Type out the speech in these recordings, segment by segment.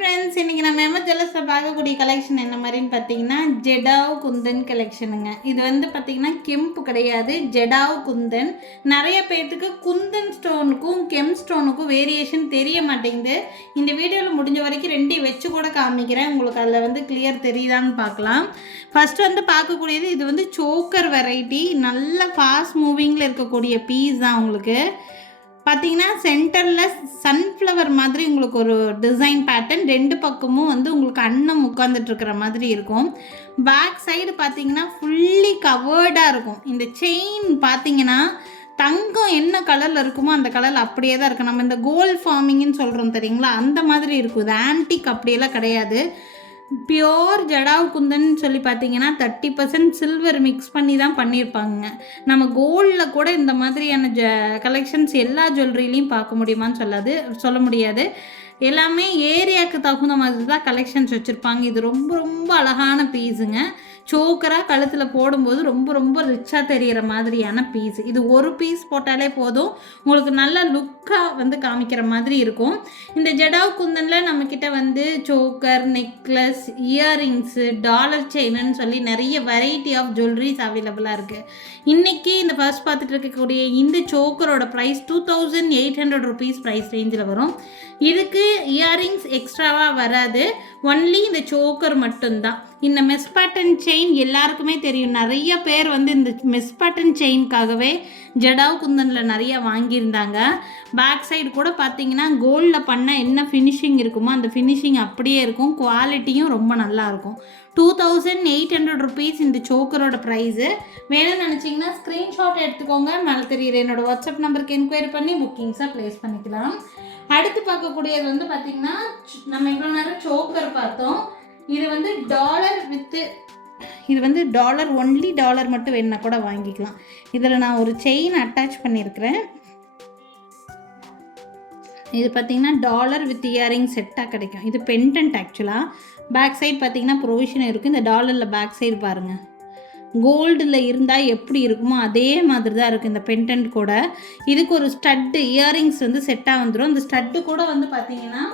Friends, இன்றைக்கி நம்ம எமர்ஜெல்லஸில் பார்க்கக்கூடிய கலெக்ஷன் என்ன மாதிரின்னு பார்த்தீங்கன்னா ஜெடாவ் குந்தன் கலெக்ஷனுங்க. இது வந்து பார்த்திங்கன்னா கெம்பு கிடையாது, ஜெடாவ் குந்தன். நிறைய பேர்த்துக்கு குந்தன் ஸ்டோனுக்கும் கெம் ஸ்டோனுக்கும் வேரியேஷன் தெரிய மாட்டேங்குது. இந்த வீடியோவில் முடிஞ்ச வரைக்கும் ரெண்டையும் வச்சு கூட காமிக்கிறேன், உங்களுக்கு அதில் வந்து கிளியர் தெரியுதான்னு பார்க்கலாம். ஃபஸ்ட்டு வந்து பார்க்கக்கூடியது இது வந்து சோக்கர் வெரைட்டி, நல்ல ஃபாஸ்ட் மூவிங்கில் இருக்கக்கூடிய பீஸ் தான். உங்களுக்கு பார்த்தீங்கன்னா சென்டரில் சன்ஃப்ளவர் மாதிரி உங்களுக்கு ஒரு டிசைன் பேட்டர்ன், ரெண்டு பக்கமும் வந்து உங்களுக்கு அன்னம் உட்காந்துட்ருக்கிற மாதிரி இருக்கும். பேக் சைடு பார்த்தீங்கன்னா ஃபுல்லி கவர்டாக இருக்கும். இந்த செயின் பார்த்தீங்கன்னா தங்கம் என்ன கலரில் இருக்குமோ அந்த கலரில் அப்படியே தான் இருக்கும். நம்ம இந்த கோல்ட் ஃபார்மிங்னு சொல்கிறோம் தெரியுங்களா, அந்த மாதிரி இருக்கும். இது ஆன்டிக் அப்படியெல்லாம் கிடையாது. பியோர் ஜடாவ் குந்தன் சொல்லி பார்த்தீங்கன்னா 30% சில்வர் மிக்ஸ் பண்ணி தான் பண்ணியிருப்பாங்க. நம்ம கோல்டில் கூட இந்த மாதிரியான கலெக்ஷன்ஸ் எல்லா ஜுவல்லரிலையும் பார்க்க முடியுமான்னு சொல்ல முடியாது. எல்லாமே ஏரியாவுக்கு தகுந்த மாதிரி தான் கலெக்ஷன்ஸ் வச்சுருப்பாங்க. இது ரொம்ப ரொம்ப அழகான பீஸுங்க. சோக்கராக கழுத்தில் போடும்போது ரொம்ப ரொம்ப ரிச்சாக தெரிகிற மாதிரியான பீஸ். இது ஒரு பீஸ் போட்டாலே போதும், உங்களுக்கு நல்ல லுக்காக வந்து காமிக்கிற மாதிரி இருக்கும். இந்த ஜடாவ் குந்தனில் நம்மக்கிட்ட வந்து choker, necklace, earrings, dollar chain சொல்லி நிறைய வெரைட்டி ஆஃப் ஜுவல்லரிஸ் அவைலபிளாக இருக்குது. இன்றைக்கி இந்த ஃபர்ஸ்ட் பார்த்துட்டு இருக்கக்கூடிய இந்த சோக்கரோட ப்ரைஸ் 2800 ருபீஸ் ப்ரைஸ் ரேஞ்சில் வரும். இதுக்கு இயரிங்ஸ் எக்ஸ்ட்ராவாக வராது, ஒன்லி இந்த சோக்கர் மட்டும்தான். இந்த மெஸ் பேட்டன் செயின் எல்லாருக்குமே தெரியும். நிறைய பேர் வந்து இந்த மெஸ் பேட்டன் செயின்காகவே ஜடாவ் குந்தனில் நிறைய வாங்கியிருந்தாங்க. பேக் சைடு கூட பார்த்தீங்கன்னா கோல்டில் பண்ண என்ன ஃபினிஷிங் இருக்குமோ அந்த ஃபினிஷிங் அப்படியே இருக்கும். குவாலிட்டியும் ரொம்ப நல்லாயிருக்கும். 2800 ருபீஸ் இந்த சோக்கரோட ப்ரைஸு. வேணும்னு நினச்சிங்கன்னா ஸ்க்ரீன்ஷாட் எடுத்துக்கோங்க, மேலே தெரியுற என்னோடய வாட்ஸ்அப் நம்பருக்கு என்கொயரி பண்ணி புக்கிங்ஸாக ப்ளேஸ் பண்ணிக்கலாம். அடுத்து பார்க்கக்கூடியது வந்து பார்த்திங்கன்னா நம்ம இவ்வளோ நேரம் சோக்கர் பார்த்தோம். இது வந்து டாலர் ஒன்லி டாலர் மட்டும் வேணுன்னா கூட வாங்கிக்கலாம். இதில் நான் ஒரு செயின் அட்டாச் பண்ணியிருக்கிறேன். இது பார்த்திங்கன்னா டாலர் வித் இயரிங் செட்டாக கிடைக்கும். இது பெண்டன்ட் ஆக்சுவலாக. பேக் சைடு பார்த்திங்கன்னா ப்ரொவிஷன் இருக்குது. இந்த டாலரில் பேக் சைடு பாருங்கள், கோல்டில் இருந்தால் எப்படி இருக்குமோ அதே மாதிரி தான் இருக்குது இந்த பெண்டன்ட் கூட. இதுக்கு ஒரு ஸ்டட்டு இயரிங்ஸ் வந்து செட்டாக வந்துடும். இந்த ஸ்டட்டு கூட வந்து பார்த்திங்கன்னா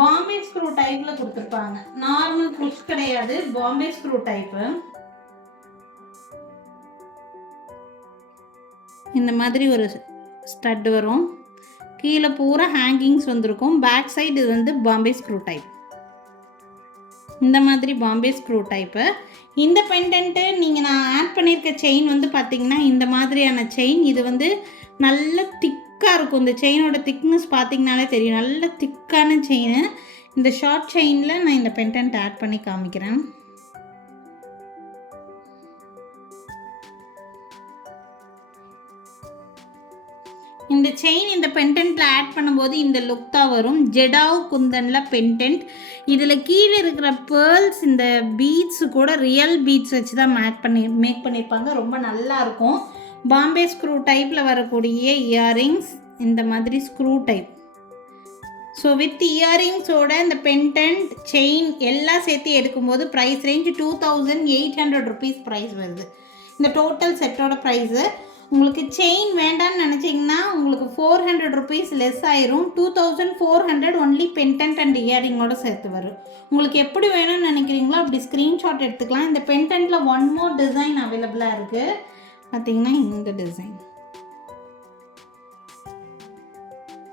பாம்பே ஸ்க்ரூ டைப்பில் கொடுத்துருப்பாங்க. நார்மல் புஷ் கிடையாது, பாம்பே ஸ்க்ரூ டைப்பு. இந்த மாதிரி ஒரு ஸ்டட் வரும். கீழே பூரா ஹேங்கிங்ஸ் வந்திருக்கும். பேக் சைடு இது வந்து பாம்பே ஸ்க்ரூ டைப். இந்த மாதிரி பாம்பே ஸ்க்ரூ டைப்பு. இந்த பெண்டன்ட்டு நீங்கள் நான் ஆட் பண்ணியிருக்க செயின் வந்து பார்த்திங்கன்னா இந்த மாதிரியான செயின். இது வந்து நல்ல திக்காக இருக்கும். இந்த செயினோட திக்னஸ் பார்த்திங்கனாலே தெரியும், நல்ல திக்கான செயின். இந்த ஷார்ட் செயினில் நான் இந்த பெண்டன்ட் ஆட் பண்ணி காமிக்கிறேன். இந்த செயின் இந்த பெண்டன்ட்டில் ஆட் பண்ணும்போது இந்த லுக் தான் வரும். ஜெடாவ் குந்தனில் பெண்டன்ட். இதில் கீழே இருக்கிற பேர்ல்ஸ், இந்த பீட்ஸு கூட ரியல் பீட்ஸ் வச்சு தான் மேக் பண்ணியிருப்பாங்க. ரொம்ப நல்லாயிருக்கும். பாம்பே ஸ்க்ரூ டைப்பில் வரக்கூடிய இயரிங்ஸ் இந்த மாதிரி ஸ்க்ரூ டைப். ஸோ வித் இயரிங்ஸோட இந்த பெண்டன்ட் செயின் எல்லாம் சேர்த்து எடுக்கும்போது ப்ரைஸ் ரேஞ்ச் 2800 ருபீஸ் ப்ரைஸ் வருது. இந்த டோட்டல் செட்டோட ப்ரைஸு. உங்களுக்கு செயின் வேண்டான்னு நினச்சிங்கன்னா உங்களுக்கு 400 ருபீஸ் லெஸ் ஆயிரும். 2400 ஒன்லி பெண்டன்ட் அண்ட் இயரிங்கோடு சேர்த்து வரும். உங்களுக்கு எப்படி வேணும்னு நினைக்கிறீங்களோ அப்படி ஸ்க்ரீன்ஷாட் எடுத்துக்கலாம். இந்த பெண்டன்ட்டில் ஒன் மோர் டிசைன் அவைலபிளாக இருக்குது. பார்த்திங்கன்னா இந்த டிசைன்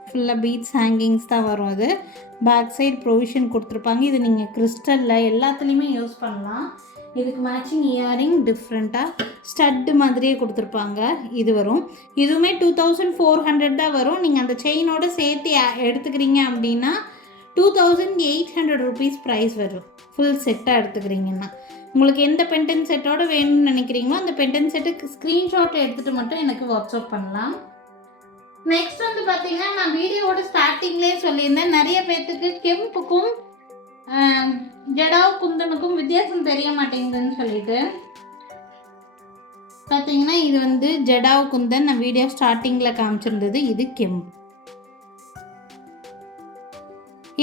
ஃபுல்லாக பீட்ஸ் ஹேங்கிங்ஸ் தான் வரும். அது பேக் சைடு ப்ரொவிஷன் கொடுத்துருப்பாங்க. இது நீங்கள் கிறிஸ்டலில் எல்லாத்துலேயுமே யூஸ் பண்ணலாம். இதுக்கு மேட்சிங் இயரிங் டிஃப்ரெண்ட்டாக ஸ்டட்டு மாதிரியே கொடுத்துருப்பாங்க. இது வரும். இதுவுமே 2400 தான் வரும். நீங்கள் அந்த செயினோடு சேர்த்து எடுத்துக்கிறீங்க அப்படின்னா 2800 ருபீஸ் ப்ரைஸ் வரும். ஃபுல் செட்டாக எடுத்துக்கிறீங்கன்னா உங்களுக்கு எந்த பெண்டன்ட் செட்டோடு வேணும்னு நினைக்கிறீங்களோ அந்த பெண்டன்ட் செட்டுக்கு ஸ்க்ரீன்ஷாட் எடுத்துகிட்டு மட்டும் எனக்கு வாட்ஸ்அப் பண்ணலாம். நெக்ஸ்ட் வந்து பார்த்திங்கன்னா நான் வீடியோவோட ஸ்டார்டிங்லேயே சொல்லியிருந்தேன், நிறைய பேர்த்துக்கு கெம்புக்கும் ஜடாவ் குந்தனுக்கும் வித்தியாசம் தெரிய மாட்டேங்குதுன்னு சொல்லிட்டு. பார்த்தீங்கன்னா இது வந்து ஜடாவ் குந்தன், நான் வீடியோ ஸ்டார்டிங்கில் காமிச்சிருந்தது. இது கெம்பு.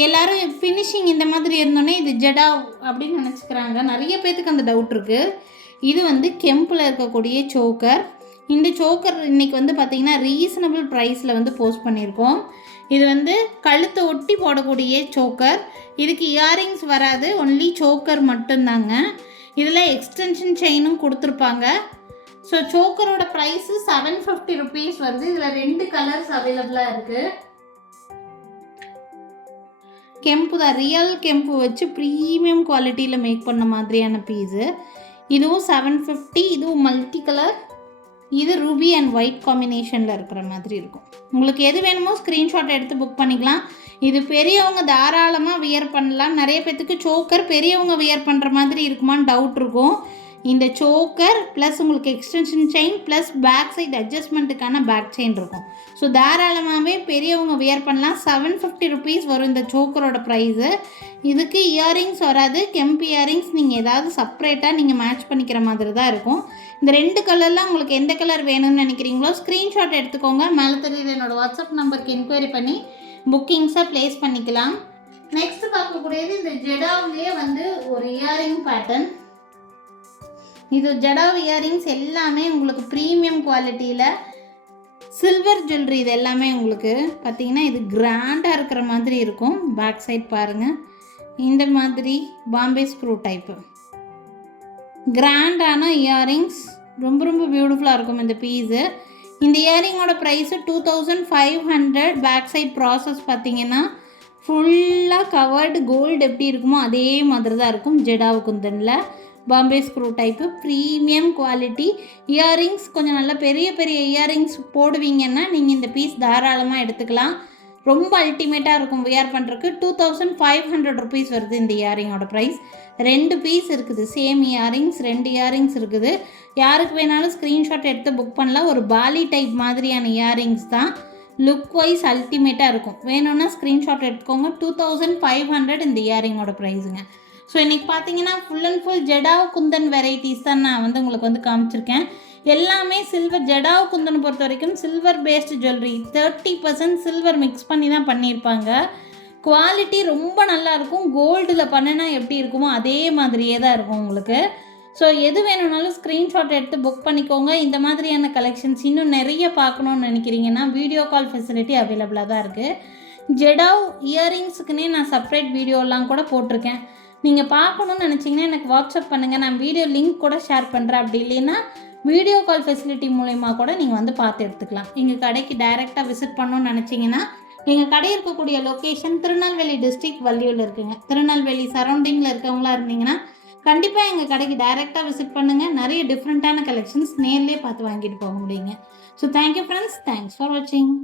எல்லாரும் ஃபினிஷிங் இந்த மாதிரி இருந்தோன்னே இது ஜடாவ் அப்படின்னு நினச்சிக்கிறாங்க. நிறைய பேர்த்துக்கு அந்த டவுட் இருக்குது. இது வந்து கெம்பில் இருக்கக்கூடிய சோக்கர். இந்த சோக்கர் இன்றைக்கி வந்து பார்த்திங்கன்னா ரீசனபிள் ப்ரைஸில் வந்து போஸ்ட் பண்ணியிருக்கோம். இது வந்து கழுத்தை ஒட்டி போடக்கூடிய சோக்கர். இதுக்கு இயரிங்ஸ் வராது, ஒன்லி சோக்கர் மட்டும்தாங்க. இதில் எக்ஸ்டென்ஷன் செயினும் கொடுத்துருப்பாங்க. ஸோ சோக்கரோட ப்ரைஸு 750 ருபீஸ் வருது. இதில் 2 கலர்ஸ் அவைலபிளாக இருக்குது. கெம்பு தான், ரியல் கெம்பு வச்சு ப்ரீமியம் குவாலிட்டியில் மேக் பண்ண மாதிரியான பீஸு. இதுவும் 750. இதுவும் மல்டி கலர். இது ரூபி அண்ட் ஒயிட் காம்பினேஷனில் இருக்கிற மாதிரி இருக்கும். உங்களுக்கு எது வேணுமோ ஸ்க்ரீன்ஷாட் எடுத்து புக் பண்ணிக்கலாம். இது பெரியவங்க தாராளமாக வியர் பண்ணலாம். நிறைய பேர்த்துக்கு சோக்கர் பெரியவங்க வியர் பண்ணுற மாதிரி இருக்குமான்னு டவுட் இருக்கும். இந்த சோக்கர் ப்ளஸ் உங்களுக்கு extension chain plus back side அட்ஜஸ்ட்மெண்ட்டுக்கான பேக் செயின் இருக்கும். ஸோ தாராளமாகவே பெரியவங்க வியர் பண்ணலாம். 750 ருபீஸ் வரும் இந்த சோக்கரோட ப்ரைஸு. இதுக்கு இயரிங்ஸ் வராது. கெம்பு இயரிங்ஸ் நீங்கள் ஏதாவது செப்ரேட்டாக நீங்கள் மேட்ச் பண்ணிக்கிற மாதிரி தான் இருக்கும். இந்த 2 கலரில் உங்களுக்கு எந்த கலர் வேணும்னு நினைக்கிறீங்களோ ஸ்க்ரீன்ஷாட் எடுத்துக்கோங்க. மேலே தெரியுது என்னோடய வாட்ஸ்அப் நம்பருக்கு என்கொயரி பண்ணி புக்கிங்ஸை ப்ளேஸ் பண்ணிக்கலாம். நெக்ஸ்ட் பார்க்கக்கூடியது இந்த ஜெடாவிலே வந்து ஒரு இயரிங் பேட்டர்ன். இது ஜடாவ் இயரிங்ஸ் எல்லாமே உங்களுக்கு ப்ரீமியம் குவாலிட்டியில் சில்வர் ஜுவல்லரி. இது எல்லாமே உங்களுக்கு பார்த்திங்கன்னா இது கிராண்டாக இருக்கிற மாதிரி இருக்கும். பேக் சைட் பாருங்கள், இந்த மாதிரி பாம்பே ஸ்க்ரூ டைப்பு கிராண்டான இயரிங்ஸ் ரொம்ப ரொம்ப பியூட்டிஃபுல்லாக இருக்கும் இந்த பீஸு. இந்த இயரிங்கோட ப்ரைஸு 2500. பேக் சைட் ப்ராசஸ் பார்த்திங்கன்னா ஃபுல்லாக கவர்டு கோல்டு எப்படி இருக்குமோ அதே மாதிரி தான் இருக்கும். ஜெடாவு குந்தனில் Bombay screw type premium quality earrings. கொஞ்சம் நல்ல பெரிய பெரிய இயரிங்ஸ் போடுவீங்கன்னா நீங்கள் இந்த பீஸ் தாராளமாக எடுத்துக்கலாம். ரொம்ப அல்டிமேட்டாக இருக்கும் வியர் பண்ணுறதுக்கு. 2500 ருபீஸ் வருது இந்த இயரிங்கோட ப்ரைஸ். 2 பீஸ் இருக்குது, சேம் இயரிங்ஸ் 2 இயரிங்ஸ் இருக்குது. யாருக்கு வேணாலும் ஸ்க்ரீன்ஷாட் எடுத்து புக் பண்ணலாம். ஒரு பாலி டைப் மாதிரியான இயரிங்ஸ் தான். லுக் வைஸ் அல்டிமேட்டாக இருக்கும். வேணும்னா ஸ்க்ரீன்ஷாட் எடுத்துக்கோங்க. 2500 இந்த இயரிங்கோட ப்ரைஸுங்க. ஸோ இன்றைக்கி பார்த்தீங்கன்னா full and full jadau kundan varieties தான் நான் வந்து உங்களுக்கு வந்து காமிச்சிருக்கேன். எல்லாமே சில்வர். ஜெடாவ் குந்தன் பொறுத்த வரைக்கும் silver based jewellery. 30% silver mix பண்ணி தான் பண்ணியிருப்பாங்க. குவாலிட்டி ரொம்ப நல்லாயிருக்கும். கோல்டில் பண்ணினா எப்படி இருக்குமோ அதே மாதிரியே தான் இருக்கும் உங்களுக்கு. ஸோ எது வேணும்னாலும் ஸ்க்ரீன்ஷாட் எடுத்து புக் பண்ணிக்கோங்க. இந்த மாதிரியான கலெக்ஷன்ஸ் இன்னும் நிறைய பார்க்கணுன்னு நினைக்கிறீங்கன்னா வீடியோ கால் ஃபெசிலிட்டி அவைலபிளாக தான் இருக்குது. ஜெடாவ் இயரிங்ஸுக்குன்னே நான் செப்ரேட் வீடியோலாம் கூட போட்டிருக்கேன். நீங்கள் பார்க்கணுன்னு நினச்சிங்கன்னா எனக்கு வாட்ஸ்அப் பண்ணுங்கள். நான் வீடியோ லிங்க் கூட ஷேர் பண்ணுறேன். அப்படி இல்லைன்னா வீடியோ கால் ஃபெசிலிட்டி மூலயமா கூட நீங்கள் வந்து பார்த்து எடுத்துக்கலாம். எங்கள் கடைக்கு டைரெக்டாக விசிட் பண்ணணுன்னு நினச்சிங்கன்னா எங்கள் கடை இருக்கக்கூடிய லொக்கேஷன் திருநெல்வேலி டிஸ்ட்ரிக்ட் வள்ளியூரில் இருக்குங்க. திருநெல்வேலி சரௌண்டிங்கில் இருக்கவங்களா இருந்தீங்கன்னா கண்டிப்பாக எங்கள் கடைக்கு டைரெக்டாக விசிட் பண்ணுங்கள். நிறைய டிஃப்ரெண்ட்டான கலெக்ஷன்ஸ் நேர்லேயே பார்த்து வாங்கிட்டு போக முடியுங்க. So thank you friends. Thanks for வாட்சிங்.